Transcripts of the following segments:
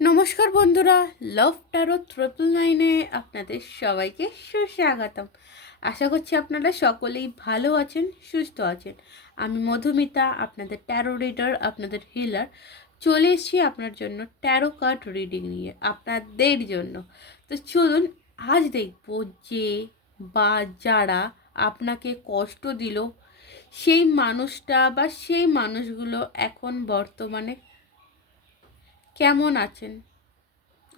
নমস্কার বন্ধুরা লাভ Taro triple নাইনে আপনাদের সবাইকে সুস্বাগতম। আশা করছি আপনারা সকলেই ভালো আছেন, সুস্থ আছেন। আমি মধুমিতা, আপনাদের ট্যারো রিডার আপনাদের হিলার চলে এসেছি আপনার জন্য ট্যারো কার্ড রিডিং নিয়ে, আপনাদের জন্য। তো চলুন, আজ দেখব যে বা যারা আপনাকে কষ্ট দিল, সেই মানুষটা বা সেই মানুষগুলো এখন বর্তমানে কেমন আছেন?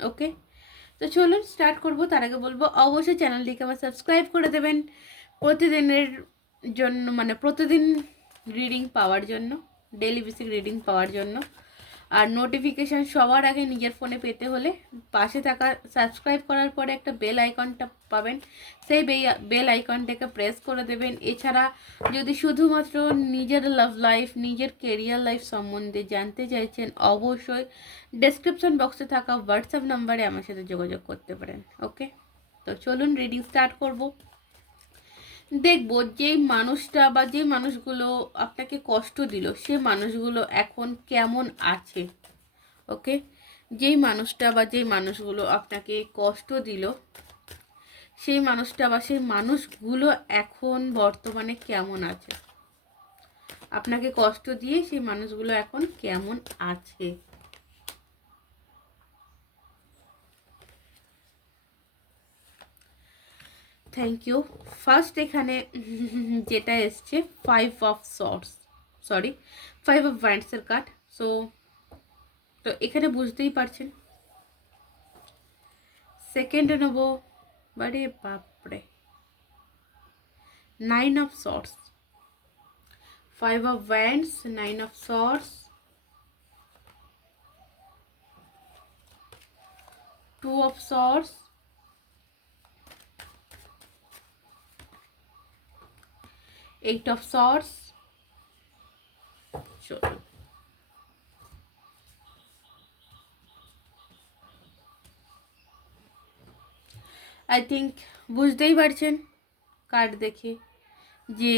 ওকে তো চলুন স্টার্ট করব। তার আগে বলব, অবশ্যই চ্যানেলটিকে আমার সাবস্ক্রাইব করে দেবেন প্রতিদিনের জন্য মানে প্রতিদিন রিডিং পাওয়ার জন্য ডেলি বেসিক রিডিং পাওয়ার জন্য। আর নোটিফিকেশান সবার আগে নিজের ফোনে পেতে হলে পাশে থাকা সাবস্ক্রাইব করার পরে একটা বেল আইকনটা পাবেন। সেই বেল আইকনটাকে প্রেস করে দেবেন। এছাড়া যদি শুধুমাত্র নিজের লাভ লাইফ নিজের কেরিয়ার লাইফ সম্বন্ধে জানতে চাইছেন, অবশ্যই ডেসক্রিপশন বক্সে থাকা হোয়াটসঅ্যাপ নাম্বারে আমার সাথে যোগাযোগ করতে পারেন। ওকে তো চলুন রিডিং স্টার্ট করব। দেখব যে মানুষটা বা যে মানুষগুলো আপনাকে কষ্ট দিল, সে মানুষগুলো এখন কেমন আছে? ওকে যেই মানুষটা বা যেই মানুষগুলো আপনাকে কষ্ট দিল, সেই মানুষটা বা সেই মানুষগুলো এখন বর্তমানে কেমন আছে? আপনাকে কষ্ট দিয়ে সেই মানুষগুলো এখন কেমন আছে? থ্যাংক ইউ ফার্স্ট এখানে যেটা এসছে five of swords sorry five of ব্যান্ডসের card so তো এখানে বুঝতেই পারছেন। সেকেন্ডে নেব, বারে বাপরে। Nine of swords five of wands nine of swords two of swords eight of swords. চলুন আই থিঙ্ক বুঝতেই পারছেন কার্ড দেখে যে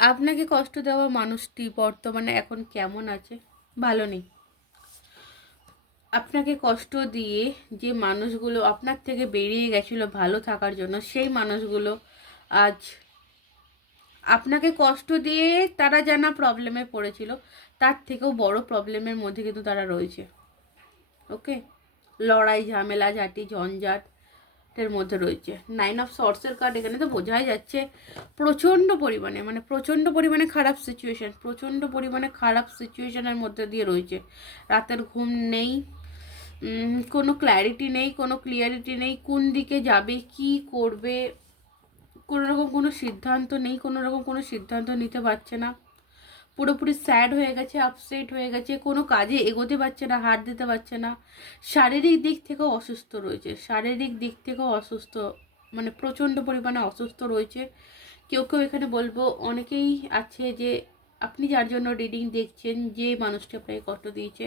আপনাকে কষ্ট দেওয়া মানুষটি বর্তমানে এখন কেমন আছে? ভালো নেই। আপনাকে কষ্ট দিয়ে যে মানুষগুলো আপনার থেকে বেরিয়ে গেছিল ভালো থাকার জন্য, সেই মানুষগুলো আজ আপনাকে কষ্ট দিয়ে তারা জানা প্রবলেমে পড়েছিল, তার থেকেও বড় প্রবলেমের মধ্যে কিন্তু তারা রয়েছে। ওকে লড়াই, ঝামেলা, ঝাঁটি, ঝঞ্ঝাটের মধ্যে রয়েছে। নাইন অফ শর্টসের কার্ড এখানে তো বোঝাই যাচ্ছে প্রচণ্ড পরিমাণে মানে প্রচণ্ড পরিমাণে খারাপ সিচুয়েশান প্রচণ্ড পরিমাণে খারাপ সিচুয়েশানের মধ্যে দিয়ে রয়েছে। রাতের ঘুম নেই কোনো ক্ল্যারিটি নেই, কোনো ক্লিয়ারিটি নেই, কোন দিকে যাবে, কি করবে কোনো রকম কোনো সিদ্ধান্ত নেই কোনো রকম কোনো সিদ্ধান্ত নিতে পারছে না। পুরোপুরি স্যাড হয়ে গেছে আপসেট হয়ে গেছে, কোনো কাজে এগোতে পারছে না, হাত দিতে পারছে না। শারীরিক দিক থেকেও অসুস্থ রয়েছে, শারীরিক দিক থেকেও অসুস্থ মানে প্রচণ্ড পরিমাণে অসুস্থ রয়েছে। কেউ কেউ এখানে বলব, অনেকেই আছে যে, আপনি যার জন্য রিডিং দেখছেন, যে মানুষটি আপনাকে কষ্ট দিয়েছে,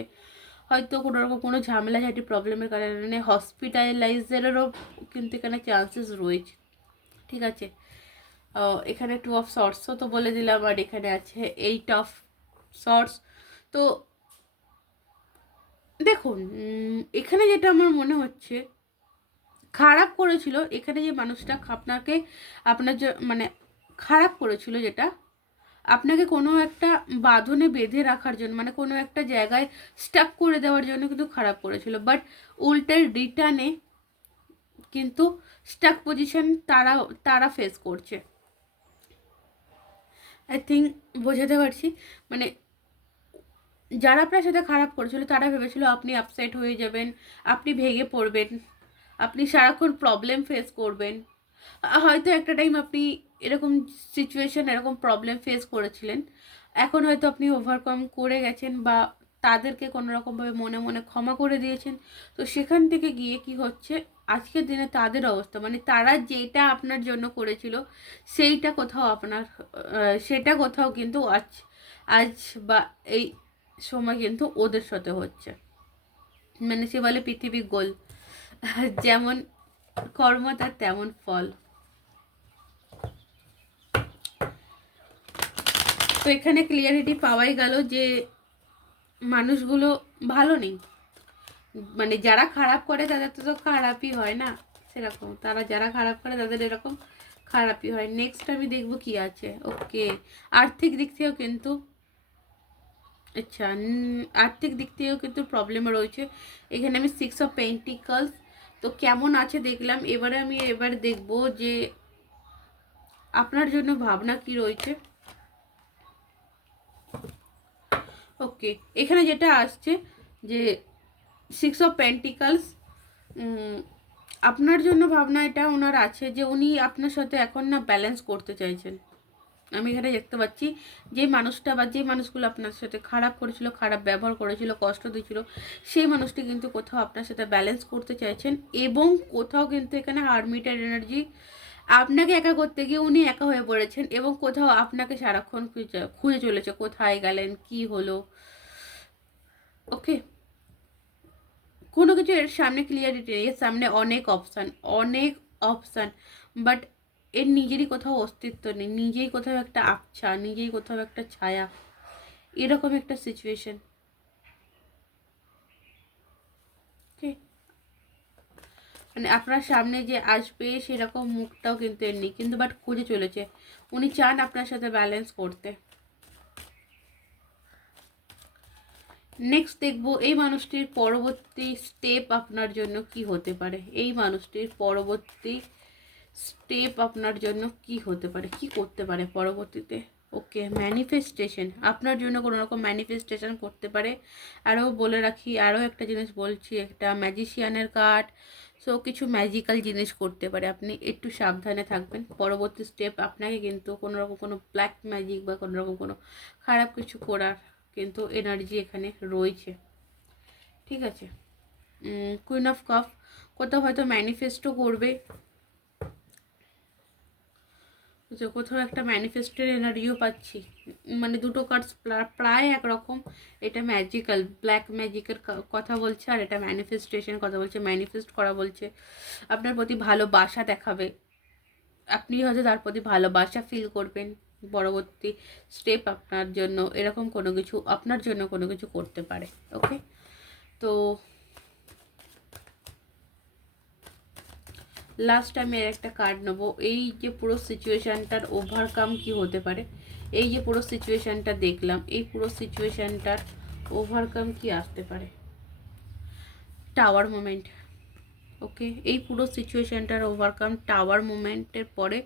হয়তো কোনো রকম কোনো ঝামেলা, ঝাঁটি প্রবলেমের কারণে হসপিটালাইজেরও কিন্তু এখানে চান্সেস রয়েছে। ঠিক আছে। এখানে টু অফ শর্টসও তো বলে দিলাম আর এখানে আছে এইট অফ শর্টস তো, দেখুন এখানে যেটা আমার মনে হচ্ছে, খারাপ করেছিল, এখানে যে মানুষটা আপনাকে, আপনার যে মানে খারাপ করেছিল যেটা, আপনাকে কোনো একটা বাঁধনে বেঁধে রাখার জন্য মানে কোনো একটা জায়গায় স্টাক করে দেওয়ার জন্য কিন্তু খারাপ করেছিল। বাট উল্টের রিটার্নে কিন্তু স্টাক পজিশন তারা তারা ফেস করছে। আই থিঙ্ক বোঝাতে পারছি। মানে যারা আপনার সাথে খারাপ করেছিল, তারা ভেবেছিল আপনি আপসেট হয়ে যাবেন, আপনি ভেঙে পড়বেন, আপনি সারাক্ষণ প্রবলেম ফেস করবেন। হয়তো একটা টাইম আপনি এরকম সিচুয়েশন এরকম প্রবলেম ফেস করেছিলেন। এখন হয়তো আপনি ওভারকাম করে গেছেন বা তাদেরকে কোনো রকমভাবে মনে মনে ক্ষমা করে দিয়েছেন। তো সেখান থেকে গিয়ে কি হচ্ছে? আজকের দিনে তাদের অবস্থা মানে তারা যেটা আপনার জন্য করেছিল, সেইটা কোথাও আপনার সেটা কোথাও কিন্তু আজ আজ বা এই সময় কিন্তু ওদের সাথে হচ্ছে। মানে সে বলে পৃথিবী গোল, যেমন কর্ম তার তেমন ফল। তো এখানে ক্লিয়ারিটি পাওয়াই গেল যে মানুষগুলো ভালো নেই। মানে যারা খারাপ করে তাদের তো তো খারাপই হয় না, সেরকম। তারা যারা খারাপ করে তাদের এরকম খারাপই হয়। নেক্সট আমি দেখব কি আছে। ওকে আর্থিক দিক থেকেও কিন্তু আচ্ছা আর্থিক দিক থেকেও কিন্তু প্রবলেম রয়েছে। এখানে আমি সিক্স অফ পেন্টিকলস তো কেমন আছে দেখলাম। এবারে আমি এবার দেখব যে আপনার জন্য ভাবনা কি রয়েছে। ওকে এখানে যেটা আসছে যে সিক্স অফ পেন্টিকলস আপনার জন্য ভাবনা এটা ওনার আছে যে উনি আপনার সাথে এখন না ব্যালেন্স করতে চাইছেন। আমি এখানে দেখতে পাচ্ছি যে মানুষটা বা যে মানুষগুলো আপনার সাথে খারাপ করেছিল, খারাপ ব্যবহার করেছিল, কষ্ট দিয়েছিল, সেই মানুষটি কিন্তু কোথাও আপনার সাথে ব্যালেন্স করতে চাইছেন এবং কোথাও কিন্তু এখানে হারমিটার এনার্জি আপনাকে একা করতে গিয়ে উনি একা হয়ে পড়েছেন এবং কোথাও আপনাকে সারাক্ষণ খুঁজে খুঁজে চলেছে, কোথায় গেলেন, কি হলো। ওকে কোনো কিছু এর সামনে ক্লিয়ারিটি নেই। এর সামনে অনেক অপশান অনেক অপশান বাট এর নিজেরই কোথাও অস্তিত্ব নেই। নিজেই কোথাও একটা আবছা, নিজেই কোথাও একটা ছায়া। এরকম একটা সিচুয়েশন মানে আপনার সামনে যে আসবে সেরকম মুখটাও কিন্তু এর নেই। কিন্তু বাট খুঁজে চলেছে। উনি চান আপনার সাথে ব্যালেন্স করতে। নেক্সট দেখব, এই মানুষটির পরবর্তী স্টেপ আপনার জন্য কি হতে পারে? এই মানুষটির পরবর্তী স্টেপ আপনার জন্য কি হতে পারে? কি করতে পারে পরবর্তীতে? ওকে ম্যানিফেস্টেশন আপনার জন্য কোনো রকম ম্যানিফেস্টেশন করতে পারে। আরও বলে রাখি, আরও একটা জিনিস বলছি, একটা ম্যাজিশিয়ানের কার্ড সো কিছু ম্যাজিক্যাল জিনিস করতে পারে। আপনি একটু সাবধানে থাকবেন। পরবর্তী স্টেপ আপনাকে কিন্তু কোনো রকম কোনো ব্ল্যাক ম্যাজিক বা কোনো রকম কোনো খারাপ কিছু করার কিন্তু এনার্জি এখানে রয়েছে। ঠিক আছে? কুইন অফ কাপ কোথাও হয়তো ম্যানিফেস্টও করবে। যে কোথাও একটা ম্যানিফেস্টের এনার্জিও পাচ্ছি। মানে দুটো কার্ডস প্রায় একরকম। এটা ম্যাজিক্যাল ব্ল্যাক ম্যাজিকের কথা বলছে আর এটা ম্যানিফেস্টেশন কথা বলছে ম্যানিফেস্ট করা বলছে। আপনার প্রতি ভালোবাসা দেখাবে। আপনি হয়তো তার প্রতি ভালোবাসা ফিল করবেন। পরবর্তী স্টেপ আপনার জন্য, এরকম কোনো কিছু, আপনার জন্য কোনো কিছু করতে পারে ওকে তো লাস্ট আমি আর একটা কার্ড নেব। এই যে পুরো সিচুয়েশানটার ওভারকাম কি হতে পারে? এই যে পুরো সিচুয়েশানটা দেখলাম, এই পুরো সিচুয়েশানটার ওভারকাম কি আসতে পারে? টাওয়ার মোমেন্ট ওকে এই পুরো সিচুয়েশানটার ওভারকাম টাওয়ার মুভমেন্টের পরে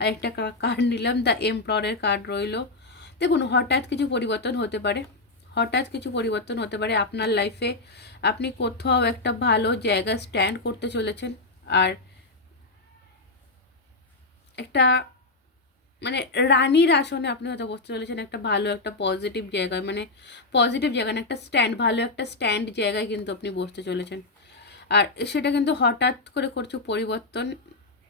আরেকটা কার্ড নিলাম দ্য এমপ্লয়ের কার্ড রইল। দেখুন, হঠাৎ কিছু পরিবর্তন হতে পারে। হঠাৎ কিছু পরিবর্তন হতে পারে আপনার লাইফে আপনি কোথাও একটা ভালো জায়গায় স্ট্যান্ড করতে চলেছেন আর একটা মানে রানীর আসনে আপনি হয়তো বসতে চলেছেন একটা ভালো, একটা পজিটিভ জায়গায়। মানে পজিটিভ জায়গায় একটা স্ট্যান্ড ভালো একটা স্ট্যান্ড জায়গায় কিন্তু আপনি বসতে চলেছেন। আর সেটা কিন্তু হঠাৎ করে করছে পরিবর্তন।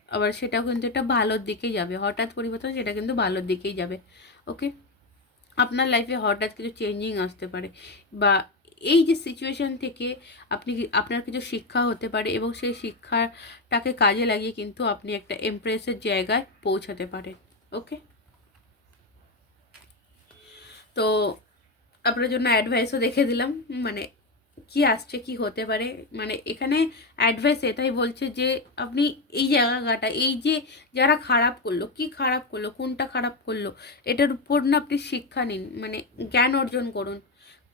আবার সেটাও কিন্তু একটা ভালোর দিকেই যাবে। হঠাৎ পরিবর্তন সেটা কিন্তু ভালোর দিকেই যাবে। ওকে? আপনার লাইফে হঠাৎ কিছু চেঞ্জিং আসতে পারে বা এই যে সিচুয়েশন থেকে আপনি আপনার কিছু শিক্ষা হতে পারে এবং সেই শিক্ষাটাকে কাজে লাগিয়ে কিন্তু আপনি একটা এমপ্রেসের জায়গায় পৌঁছাতে পারেন। ওকে? তো আপনার জন্য অ্যাডভাইসও দেখে দিলাম। মানে কি আসছে, কি হতে পারে? মানে এখানে অ্যাডভাইস এটাই বলছে যে, আপনি এই জায়গাটা, এই যে যারা খারাপ করল, কি খারাপ করল, কোনটা খারাপ করল, এটার উপর না আপনি শিক্ষা নিন মানে জ্ঞান অর্জন করুন।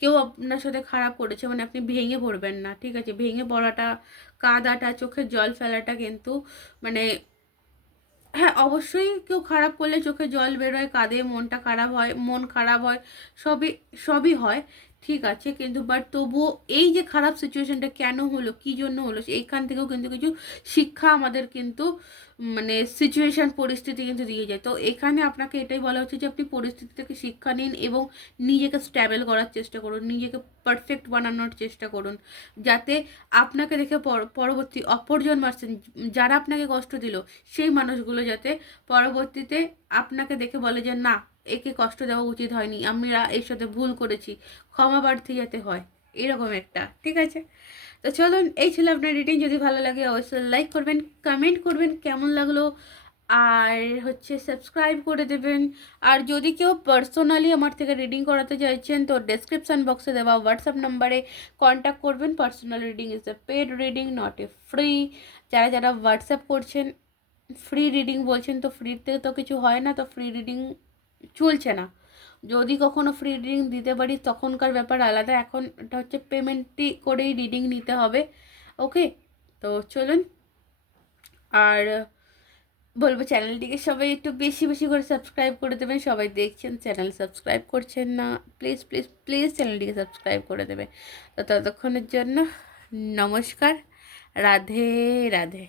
কেউ আপনার সাথে খারাপ করেছে মানে আপনি ভেঙে পড়বেন না, ঠিক আছে? ভেঙে পড়াটা, কাদাটা চোখে জল ফেলাটা কিন্তু মানে হ্যাঁ অবশ্যই কেউ খারাপ করলে চোখে জল বেরোয় কাঁদে মনটা খারাপ হয়, মন খারাপ হয়, সবই সবই হয়। ঠিক আছে, কিন্তু বাট তবুও এই যে খারাপ সিচুয়েশনটা কেন হলো, কী জন্য হলো, এইখান থেকেও কিন্তু কিছু শিক্ষা আমাদের কিন্তু মানে সিচুয়েশন পরিস্থিতি কিন্তু দিয়ে যায়। তো এখানে আপনাকে এটাই বলা হচ্ছে যে আপনি পরিস্থিতি থেকে শিক্ষা নিন এবং নিজেকে স্ট্যাবেল করার চেষ্টা করুন, নিজেকে পারফেক্ট বানানোর চেষ্টা করুন, যাতে আপনাকে দেখে পর- পরবর্তী অপরজন মারছেন, যারা আপনাকে কষ্ট দিল, সেই মানুষগুলো যাতে পরবর্তীতে আপনাকে দেখে বলে যে না একে কষ্ট দেওয়া উচিত হয়নি। আমরা এর সাথে ভুল করেছি। ক্ষমা প্রার্থী যাতে হয়। এরকম একটা, ঠিক আছে? তো চলুন, এই ছিল আপনার রিটিং যদি ভালো লাগে, অবশ্যই লাইক করবেন কমেন্ট করবেন, কেমন লাগল? আর হচ্ছে সাবস্ক্রাইব করে দেবেন। আর যদি কেউ পার্সোনালি আমার থেকে রিডিং করাতে চাইছেন, তো ডেসক্রিপশান বক্সে দেওয়া হোয়াটসঅ্যাপ নাম্বারে কন্ট্যাক্ট করবেন। Personal reading is a paid reading not a free যারা যারা হোয়াটসঅ্যাপ করছেন ফ্রি রিডিং বলছেন, তো ফ্রিতে তো কিছু হয় না, তো ফ্রি রিডিং চলছে না। যদি কখনো ফ্রি রিডিং দিতে পারি, তখনকার ব্যাপার আলাদা। এখন এটা হচ্ছে পেমেন্টই করেই রিডিং নিতে হবে। ওকে তো চলুন। আর বলব চ্যানেলটিকে সবাই একটু বেশি বেশি করে সাবস্ক্রাইব করে দেবেন। সবাই দেখছেন চ্যানেল সাবস্ক্রাইব করছেন না প্লিজ প্লিজ প্লিজ চ্যানেলটিকে সাবস্ক্রাইব করে দেবে তো ততক্ষণের জন্য নমস্কার। রাধে রাধে।